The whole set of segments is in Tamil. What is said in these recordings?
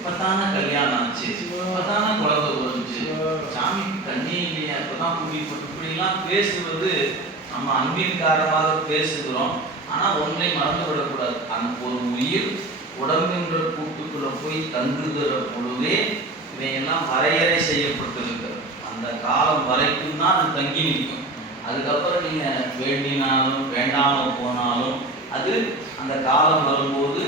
இப்பதானே கல்யாணம் ஆச்சு. இப்பதானே குழந்தை பிறந்துச்சு. சாமிக்கு கண்ணே இல்லையா? இப்பதான் கூட்டிட்டு இப்படிலாம் பேசுவது நம்ம அன்பின் காரணமாக பேசுகிறோம். ஆனா ஒன்றை மறந்து விடக்கூடாது. அந்த ஒரு உயிர் உடம்பென்ற கூட்டுக்குள்ள போய் தங்குகிற பொழுதே இவையெல்லாம் வரையறை செய்யப்பட்டிருக்கிறது. அந்த காலம் வரைக்கும் தான் அது தங்கி நிற்கும். அதுக்கப்புறம் நீங்க வேண்டினாலும் வேண்டாம போனாலும் அது அந்த காலம் வரும்போது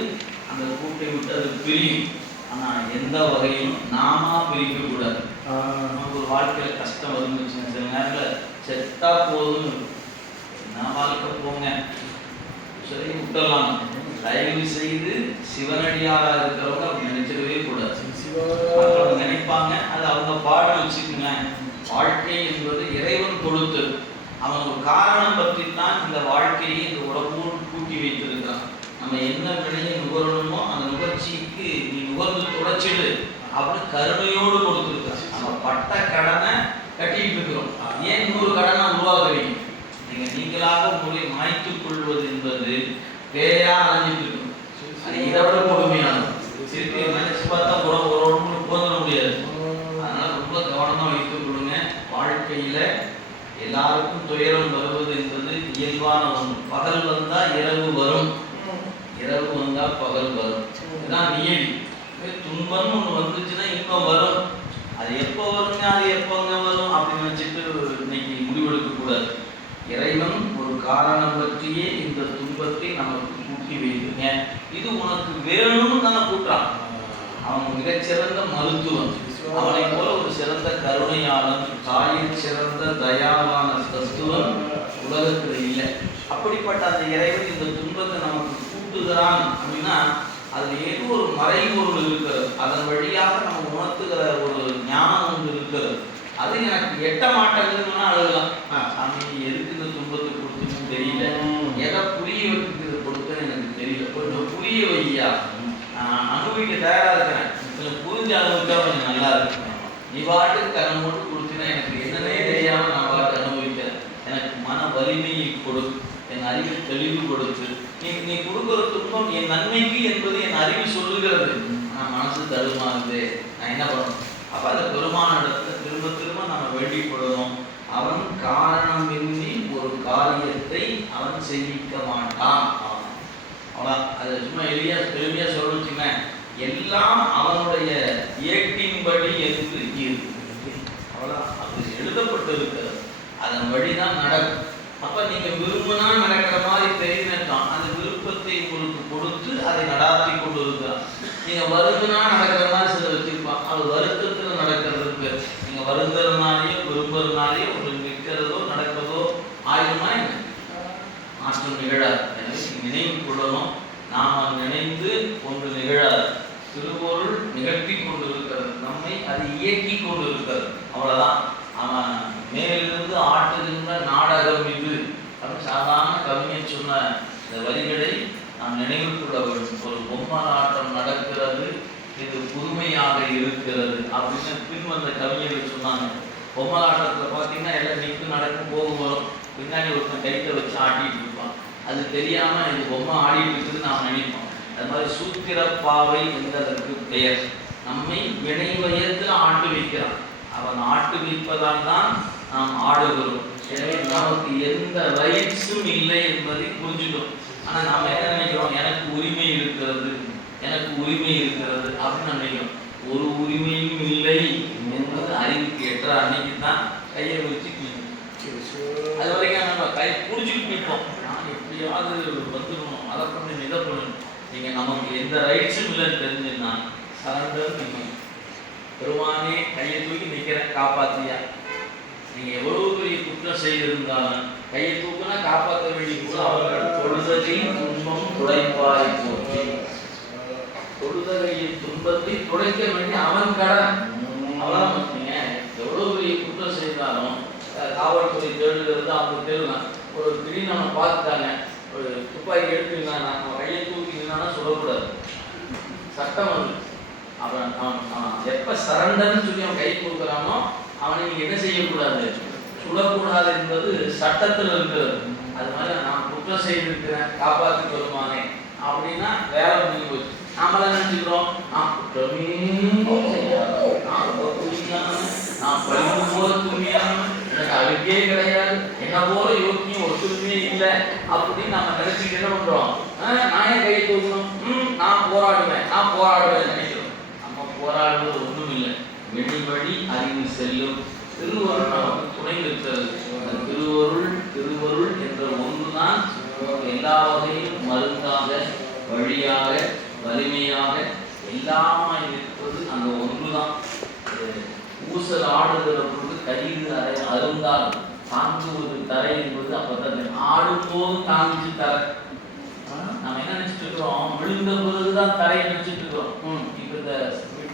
அந்த கூட்டை விட்டு அது பிரியும். ஆனா எந்த வகையிலும் நாமா பிரிக்க கூடாது நமக்கு ஒரு வாழ்க்கையில கஷ்டம் வந்துச்சுன்னா சில நேரத்துல செத்தா போதும் என்ன வாழ்க்கை போங்க? சரி விட்டுறலாம். தயவு செய்து சிவனடியாரா இருக்கிறவங்க அப்படி நினைச்சிடவே கூடாது. மற்றவங்க நினைப்பாங்க அது அவங்க பாடம் வச்சுக்கோங்களேன். வாழ்க்கை என்பது இறைவன் கொடுத்தது. அவன் ஒரு காரணம் பற்றி தான் இந்த வாழ்க்கையை இந்த உடம்போடு கூட்டி வைத்திருக்கிறான் நம்ம என்ன வினையை நுகரணுமோ அந்த நுகர்ச்சிக்கு நீ நுகர்ந்து தொடச்சிடு. அப்படின்னு கருணையோடு கொடுத்துருக்கான் நம்ம பட்ட கடனை கட்டிட்டு இருக்கிறோம். ஏன் இன்னொரு கடனை உருவாக்குறீங்க? நீங்க நீங்களாக உங்களை மாய்த்துக் கொள்வது என்பது பேயா அலைஞ்சிட்டு இருக்கும் இதை விட கொடுமையானது. திருப்பி நினைச்சு பார்த்தா உறவு உறவுன்னு போதிட முடியாது. அதனால ரொம்ப கவனமா வைத்துக் கொள்ளுங்க. வாழ்க்கையில எல்லாருக்கும் துயரம் வருவது என்பது இயல்பான ஒன்று. பகல் வந்தா இரவு வரும். இரவு வந்தா பகல் வரும். இதுதான் நியதி. துன்பம்னு ஒண்ணு வந்துச்சுன்னா இன்பம் வரும். அது எப்போ வருங்க அது எப்போங்க வரும் அப்படின்னு வச்சுட்டு இன்னைக்கு முடிவெடுக்க கூடாது. இறைவன் ஒரு காரணம் பற்றியே இந்த துன்பத்தை நமக்கு கூட்டி வைத்துங்க இது உனக்கு வேணும்னு தானே கூட்டுறான். அவன் மிகச்சிறந்த மருத்துவன். அவனை போல ஒரு சிறந்த கருணையாளன் தாயின் சிறந்த தயாவான தத்துவம் உலகத்தில் இல்லை. அப்படிப்பட்ட அந்த இறைவன் இந்த துன்பத்தை நமக்கு கூட்டுகிறான் அப்படின்னா அதுல ஏதோ ஒரு மறைபொருள் இருக்கிறது. அதன் வழியாக நம்ம உணர்த்துகிற ஒரு ஞானம் ஒன்று இருக்கிறது. அது எனக்கு எட்ட மாட்டேங்குதுன்னா அழுகலாம். சாமி எதுக்கு இந்த துன்பத்தை கொடுத்துன்னு தெரியல. எதை புரிய வைக்கிறது கொடுத்தேன்னு எனக்கு தெரியல. கொஞ்சம் புரிய வையா? நான் அனுபவிக்க தயாரா இருக்கிறேன். கொஞ்சம் புரிஞ்சு அனுபவிச்சா கொஞ்சம் நல்லா இருக்கும் நீ பாட்டுக்கு கரம் போட்டு கொடுத்தீங்கன்னா எனக்கு என்னன்னே தெரியாம நான் பாட்டு அனுபவிக்கிறேன். எனக்கு மன வலிமையை கொடு. என் அறிவு தெளிவு கொடுத்து நீ நீ கொடுக்குற துன்பம் என் நன்மைக்கு என்பது என் அறிவு சொல்லுகிறது. நான் மனசு தருமாறுது நான் என்ன பண்ணணும்? அப்ப அந்த பெருமான இடத்துல திரும்ப திரும்ப நம்ம வேண்டிப்படணும். அவன் அவன் காரணமின்றி ஒரு காரியத்தை அவன் செய்விக்க மாட்டான். அவன் அது சும்மா எளியா எளிமையா சொல்லுச்சுங்க எல்லாம் அவனுடைய இயக்கின்படி என்று இருக்கு. அவ்வளோ அது எழுதப்பட்டு இருக்கிறது அதன் வழிதான் நடக்கும். அப்ப நீங்க விரும்பினா நடக்கிற மாதிரி தெரியுதான் அந்த விருப்பத்தை உங்களுக்கு கொடுத்து அதை நடாத்தி கொண்டு இருக்கிறான் நீங்க வருதுனா நடக்கிற மாதிரி சில வச்சிருப்பான் அது வருத்தத்துல நடக்கிறதுக்கு. நீங்க வருந்துறதுனாலயோ விரும்புறதுனாலயோ உங்களுக்கு நிற்கிறதோ நடக்கிறதோ ஆயுதமா என்ன? மாற்றம் நிகழாது. எனவே நினைவு கொள்ளணும். நாம் நினைந்து ஒன்று நிகழாது. திருப்பொருள் நிகழ்த்தி கொண்டு இருக்கிறது நம்மை அது இயக்கி கொண்டு இருக்கிறது அவ்வளவுதான். அவன் மேலிருந்து ஆட்டுகின்ற சாதாரண கவிஞன் சொன்ன இந்த வரிகளை நாம் நினைவு கொள்ள வேண்டும். ஒரு பொம்மலாட்டம் நடக்கிறது இது புதுமையாக இருக்கிறது அப்படின்னு பின் வந்த கவிஞர்கள் சொன்னாங்க. பொம்மலாட்டத்தில் பார்த்தீங்கன்னா எல்லாம் நிற்கும் நடக்கும் போகும் வரும். பின்னாடி ஒருத்தன் கைத்தை வச்சு ஆட்டிட்டு இருப்பான். அது தெரியாமல் இது பொம்மை ஆடிட்டு இருக்குதுன்னு நாம் நினைப்போம். அது மாதிரி சூத்திரப்பாவை என்பதற்கு பெயர். நம்மை வினை வயத்தில் ஆட்டு வைக்கிறான். அவன் ஆட்டு வைப்பதால் தான் நாம் ஆடுகிறோம். எனவே நமக்கு எந்த ரைட்ஸும் இல்லை என்பதை புரிஞ்சுக்கணும். ஆனால் நாம் என்ன நினைக்கிறோம்? எனக்கு உரிமை இருக்கிறது. எனக்கு உரிமை இருக்கிறது அப்படின்னு நினைக்கிறோம். ஒரு உரிமையும் இல்லை என்பது அறிவுக்கு எற்ற அன்னைக்கு தான் கையை வச்சு அது வரைக்கும் நம்ம கை பிடிச்சிட்டு நிற்போம். நான் எப்படியாவது வந்துடணும். அதை பண்ணி இதை பண்ணணும். நீங்கள் நமக்கு எந்த ரைட்ஸும் இல்லைன்னு தெரிஞ்சுன்னா சரண்டர் நிற்கணும் பெருமானே கையை தூக்கி நிற்கிறேன் காப்பாத்தியா? நீங்க எவ்வளவு பெரிய குற்றம் செய்திருந்தாலும் கையை தூக்குனா காப்பாற்ற வேண்டிய கூட அவர்கள் தொழுதையும் துன்பம் துடைப்பாய் போற்றி. தொழுதலையின் துன்பத்தை துடைக்க வேண்டிய அவன் கடன். அவ்வளவுதான் நீங்க எவ்வளவு பெரிய குற்றம் செய்தாலும் காவல்துறை தேடுகிறது அவங்க தேடலாம் ஒரு திடீர்னு அவனை பார்த்துட்டாங்க. ஒரு துப்பாக்கி எடுத்துருந்தானா அவன் கையை தூக்கி சொல்லக்கூடாது. சட்டம் வந்து அவன் அவன் அவன் எப்ப சரண்டர்னு சொல்லி அவன் கை கொடுக்குறானோ அவனை நீங்க என்ன செய்யக்கூடாது? சுடக்கூடாது என்பது சட்டத்தில் இருக்கிறது. அது மாதிரி நான் குற்றம் செய்திருக்கிறேன் காப்பாற்றி கொள்வானே அப்படின்னா வேலை முடிஞ்சு போச்சு. நாம நினைச்சுக்கிறோம்? நான் குற்றமே நான் ரொம்ப நான் படிக்கும் போது தூய்மையானவன். எனக்கு அழுக்கே கிடையாது. என்ன போல யோக்கியம் ஒத்துமே இல்லை. அப்படின்னு நம்ம நினைச்சுட்டு என்ன பண்றோம்? ஆஹ், நான் ஏன் கையை தூக்கணும்? நான் போராடுவேன். நான் போராடுவேன் நினைக்கிறோம். நம்ம போராடுவது ஒன்றும் இல்லை வெளி வழி அறிவு செல்லும். திருவருள் துணை அந்த திருவருள் திருவருள் என்ற ஒன்றுதான் எல்லா வகையிலும் மருந்தாக வழியாக வலிமையாக எல்லாமாய் இருப்பது அந்த ஒன்றுதான். ஊசல் ஆடுகிற பொழுது கயிறு அறை அருந்தால் தாங்குவது தரை என்பது அப்பதான் ஆடும் போது தாங்கிச்சு தரை. நம்ம என்ன நினைச்சிட்டு இருக்கிறோம்? விழுந்த பிறகுதான் தரையை நினைச்சிட்டு இருக்கிறோம். இப்ப இந்த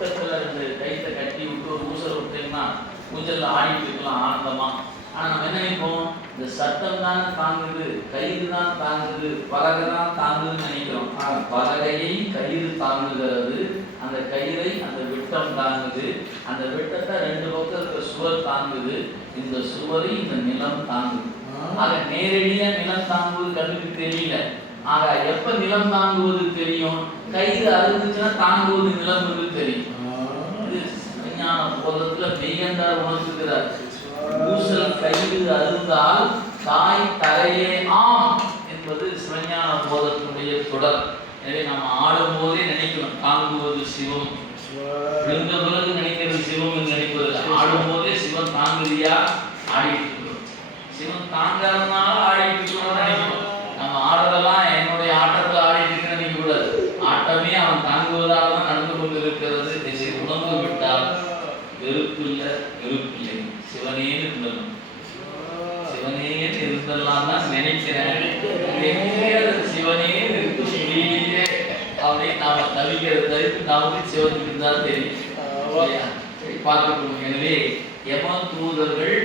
விட்டத்துல ரெண்டு கைத்தை கட்டி விட்டு ஒரு ஊசல் விட்டீங்கன்னா ஊஞ்சல்ல ஆடிட்டு இருக்கலாம் ஆனந்தமா ஆனா நம்ம என்ன நினைப்போம் இந்த சட்டம் தான் தாங்குது கயிறு தான் தாங்குது பலகை தான் தாங்குதுன்னு நினைக்கிறோம் ஆனா பலகையை கயிறு தாங்குகிறது அந்த கயிறை அந்த விட்டம் தாங்குது அந்த விட்டத்தை ரெண்டு பக்கம் இருக்கிற சுவர் தாங்குது இந்த சுவரை இந்த நிலம் தாங்குது ஆக நேரடியா நிலம் தாங்குவது கண்ணுக்கு தெரியல ஆக எப்ப நிலம் தாங்குவது தெரியும்? கயிறு அறுந்துச்சுன்னா தாங்குவது நிலம் என்று தெரியும். விஞ்ஞான போதத்துல மெய்யந்தார் உணர்த்துகிறார். ஊசல் கயிறு அருந்தால் தாய் தரையே ஆம் என்பது சிவஞான போதத்தினுடைய தொடர். எனவே நம்ம ஆடும் போதே நினைக்கணும் தாங்குவது சிவம். விழுந்த பிறகு நினைக்கிறது சிவம் என்று நினைப்பதில்லை. ஆடும் போதே சிவன் தாங்குதியா? ஆடிட்டு சிவன் தாங்காதனால ஆடிட்டு இருக்கிறோம் நினைக்கிறோம் நம்ம ஆடுறதெல்லாம் என்னுடைய ஆட்டத்துல ஆடிட்டு இருக்கிறேன் நினைக்க கூடாது ஆட்டமே அவன் தாங்குவதால் தான் நடந்து கொண்டு இருக்கிறது இதை உணர்ந்து விட்டால் வெறுப்பு இல்லை வெறுப்பு இல்லை சிவனேன்னு இருந்தணும் சிவனேன்னு இருந்தெல்லாம் தான் நினைக்கிறேன். சிவனே இருக்கு முடியலையே அப்படின்னு நாம தவிக்கிறது தவிர்த்து நமக்கு சிவனுக்கு இருந்தால் தெரியும். பார்க்கணும் எனவே தூதர்கள்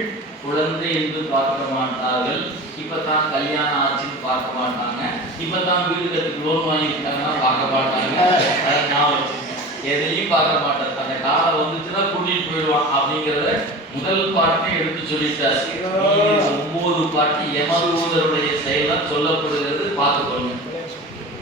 குழந்தை என்று பார்க்க மாட்டார்கள். இப்பதான் கல்யாணம் ஆச்சுன்னு பார்க்க மாட்டாங்க. இப்பதான் வீடு கட்டுக்கு லோன் வாங்கிட்டாங்கன்னா பார்க்க மாட்டாங்க. அதை ஞாபகம் வச்சுக்கங்க. எதையும் பார்க்க மாட்டார் அந்த காலம் வந்துச்சுன்னா கூட்டிட்டு போயிடுவான் அப்படிங்கிறத முதல் பாட்டை எடுத்து சொல்லிட்டார். மீதி எமது ஊதருடைய செயலால் சொல்லப்படுகிறது பார்த்துக்கோ.